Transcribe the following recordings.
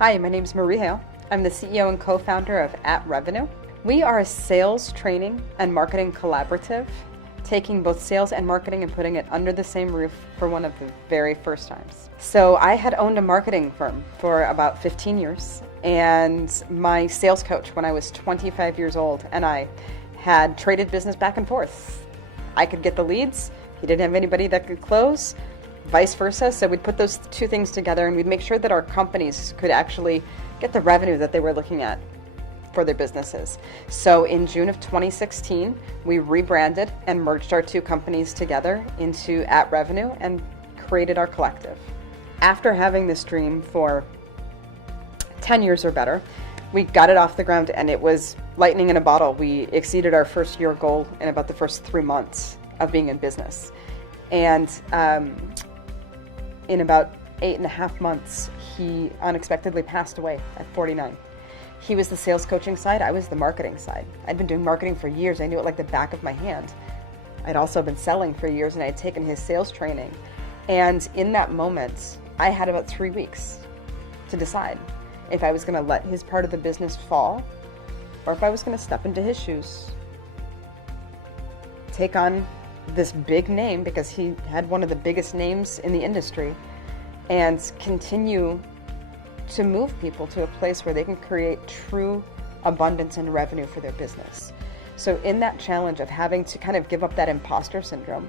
Hi, my name is Marie Hale. I'm the CEO and co-founder of @Revenue. We are a sales training and marketing collaborative, taking both sales and marketing and putting it under the same roof for one of the very first times. So I had owned a marketing firm for about 15 years, and my sales coach when I was 25 years old and I had traded business back and forth. I could get the leads, he didn't have anybody that could close, vice versa. So we'd put those two things together and we'd make sure that our companies could actually get the revenue that they were looking at for their businesses. So in June of 2016, we rebranded and merged our two companies together into @Revenue and created our collective. After having this dream for 10 years or better, we got it off the ground and it was lightning in a bottle. We exceeded our first year goal in about the first 3 months of being in business. And in about 8.5 months, he unexpectedly passed away at 49. He was the sales coaching side, I was the marketing side. I'd been doing marketing for years, I knew it like the back of my hand. I'd also been selling for years and I had taken his sales training. And in that moment, I had about 3 weeks to decide if I was gonna let his part of the business fall or if I was gonna step into his shoes. Take on this big name, because he had one of the biggest names in the industry, and continue to move people to a place where they can create true abundance and revenue for their business. So in that challenge of having to kind of give up that imposter syndrome,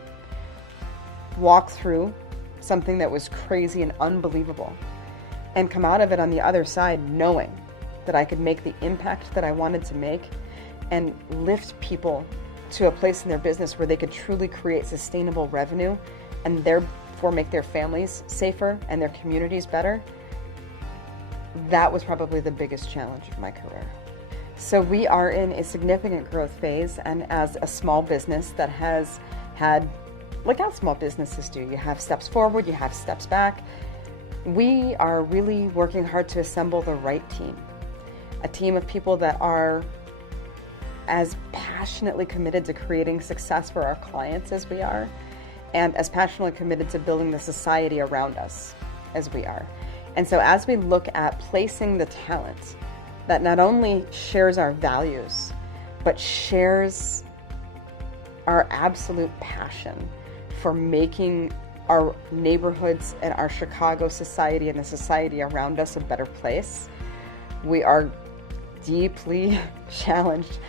walk through something that was crazy and unbelievable, and come out of it on the other side knowing that I could make the impact that I wanted to make and lift people to a place in their business where they could truly create sustainable revenue and therefore make their families safer and their communities better. That was probably the biggest challenge of my career. So we are in a significant growth phase, and as a small business that has had, like how small businesses do, you have steps forward, you have steps back. We are really working hard to assemble the right team, a team of people that are as passionately committed to creating success for our clients as we are, and as passionately committed to building the society around us as we are. And so as we look at placing the talent that not only shares our values, but shares our absolute passion for making our neighborhoods and our Chicago society and the society around us a better place, we are deeply challenged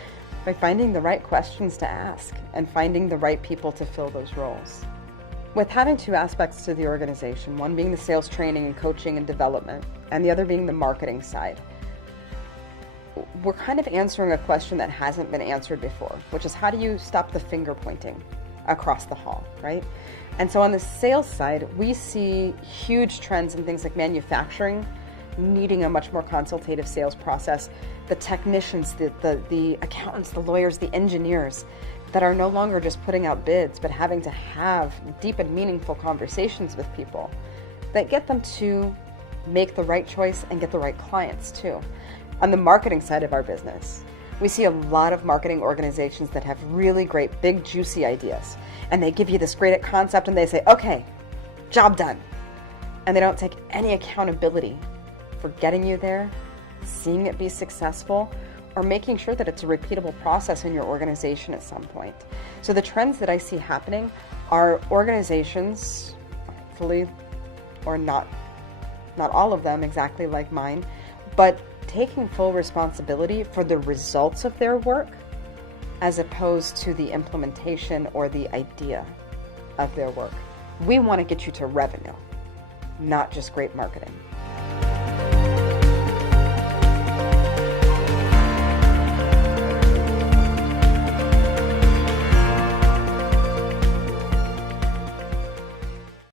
by finding the right questions to ask and finding the right people to fill those roles. With having two aspects to the organization, one being the sales training and coaching and development, and the other being the marketing side, we're kind of answering a question that hasn't been answered before, which is how do you stop the finger pointing across the hall, right? And so on the sales side, we see huge trends in things like manufacturing needing a much more consultative sales process, the technicians, the accountants, the lawyers, the engineers that are no longer just putting out bids, but having to have deep and meaningful conversations with people that get them to make the right choice and get the right clients too. On the marketing side of our business, we see a lot of marketing organizations that have really great, big, juicy ideas. And they give you this great concept and they say, okay, job done. And they don't take any accountability for getting you there, seeing it be successful, or making sure that it's a repeatable process in your organization at some point. So the trends that I see happening are organizations, hopefully, or not all of them exactly like mine, but taking full responsibility for the results of their work as opposed to the implementation or the idea of their work. We want to get you to revenue, not just great marketing.